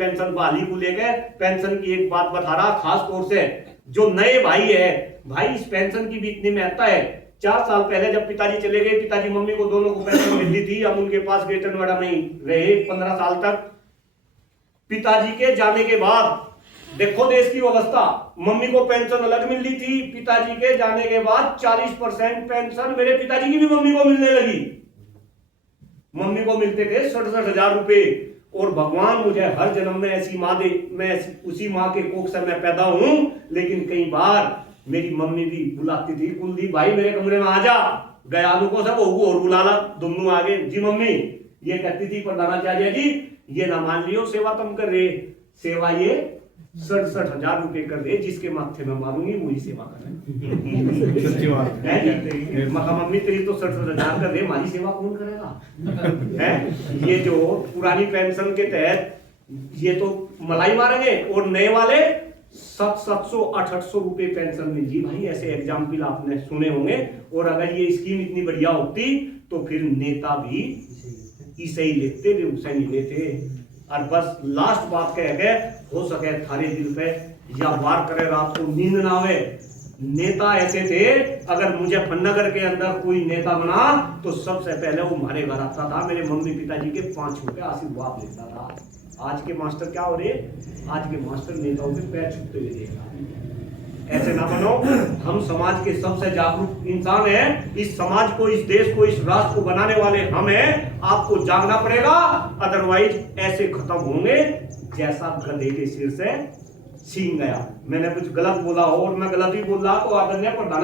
Pension बहाली को लेकर पेंशन की एक बात बता रहा, खास तौर से जो नए भाई है, भाई इस पेंशन की भी इतनी महत्ता है। 4 साल पहले जब पिताजी चले गए, पिताजी मम्मी को दोनों को पेंशन मिलती थी। हम उनके पास ग्रेटर नोएडा में ही रहे 15 साल तक। पिताजी के जाने के बाद देखो देश की अवस्था, मम्मी को पेंशन अलग मिलती थी, पिताजी के जाने के बाद 40% पेंशन मेरे पिताजी की भी मम्मी को मिलने लगी। मम्मी को मिलते थे 67,000 रुपए। और भगवान मुझे हर जन्म में ऐसी माँ दे, मैं उसी माँ के कोख से मैं पैदा हूं। लेकिन कई बार मेरी मम्मी भी बुलाती थी, कुलदीप भाई मेरे कमरे में आ जा, गया को सब और बुला ला, दोनों आगे जी मम्मी ये कहती थी प्रधानाचार्य जी ये ना मान लियो सेवा तुम कर रहे, सेवा ये 67,000 रुपए कर रहे, जिसके माथे में मारूंगी वही सेवा कर रहे। मम्मी तेरी तो 67,000 कर रहे, हमारी सेवा कौन करेगा है? ये जो पुरानी पेंशन के तहत ये तो मलाई मारेंगे, और नए वाले 700-800 रुपए पेंशन मिल जी भाई। ऐसे एग्जाम्पल आपने सुने होंगे। और अगर ये स्कीम इतनी बढ़िया होती तो फिर नेता भी इसे ही लेते थे, उसे नहीं लेते। और बस लास्ट बात कह गए, हो सके थारे दिल पे या वार करे रात को नींद ना आवे। नेता ऐसे थे, अगर मुजफ्फरनगर के अंदर कोई नेता बना तो सबसे पहले वो हमारे घर आता था, मेरे मम्मी पिताजी के 5 रुपए आशीर्वाद लेता था। आज के मास्टर क्या हो रहे? आज के मास्टर नेताओं के पैर छूटते हुए देख रहा है। ऐसे ना बनो। हम समाज के सबसे जागरूक इंसान हैं। इस समाज को, इस देश को, इस राष्ट्र को बनाने वाले हम हैं। आपको जागना पड़ेगा, अदरवाइज ऐसे खत्म होंगे जैसा गधे के सिर से सींग गया। मैंने कुछ गलत बोला हो और मैं गलत ही बोल रहा तो आदरणीय प्रधान